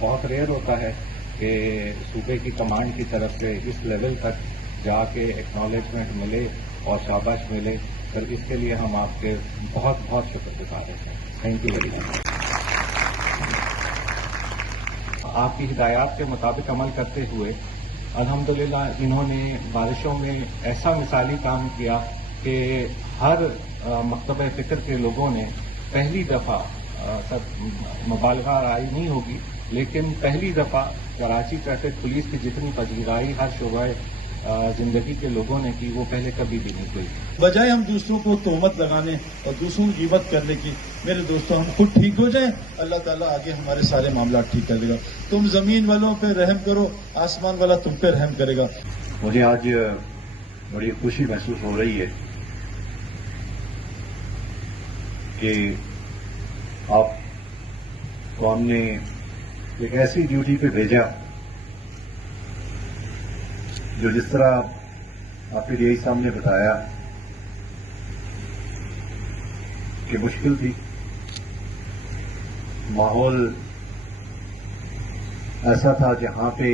بہت ریئر ہوتا ہے کہ صوبے کی کمانڈ کی طرف سے اس لیول تک جا کے ایکنالجمنٹ ملے اور شاباش ملے، سر اس کے لیے ہم آپ کے بہت بہت شکر گزار ہیں. Thank you very much. آپ کی ہدایات کے مطابق عمل کرتے ہوئے الحمدللہ انہوں نے بارشوں میں ایسا مثالی کام کیا کہ ہر مکتبہ فکر کے لوگوں نے پہلی دفعہ، سب مبالغہ آرائی نہیں ہوگی، لیکن پہلی دفعہ کراچی ٹریفک پولیس کی جتنی پذیرائی ہر شعبہ زندگی کے لوگوں نے کی وہ پہلے کبھی بھی نہیں ہوئی. بجائے ہم دوسروں کو تہمت لگانے اور دوسروں کی غیبت کرنے کی، میرے دوستوں ہم خود ٹھیک ہو جائیں، اللہ تعالیٰ آگے ہمارے سارے معاملات ٹھیک کر دے گا. تم زمین والوں پہ رحم کرو، آسمان والا تم پہ رحم کرے گا. مجھے آج بڑی خوشی محسوس ہو رہی ہے کہ آپ کو ہم نے ایک ایسی ڈیوٹی پہ بھیجا جو جس طرح آپ کے ڈی آئی صاحب نے بتایا کہ مشکل تھی. ماحول ایسا تھا جہاں پہ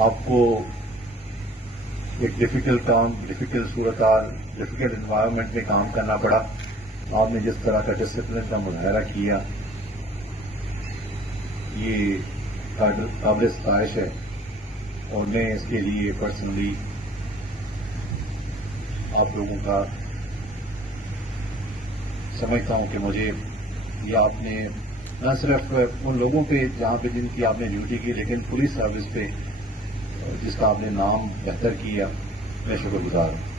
آپ کو ایک ڈیفیکلٹ ٹاؤن، ڈیفیکلٹ صورتحال، ڈیفیکلٹ انوائرمنٹ میں کام کرنا پڑا. آپ نے جس طرح کا ڈسپلن کا مظاہرہ کیا یہ قابل ستائش ہے، اور میں اس کے لیے پرسنلی آپ لوگوں کا سمجھتا ہوں کہ مجھے یہ آپ نے نہ صرف ان لوگوں پہ جہاں پہ جن کی آپ نے ڈیوٹی کی، لیکن پولیس سروس پہ جس کا آپ نے نام بہتر کیا، میں شکر گزار ہوں.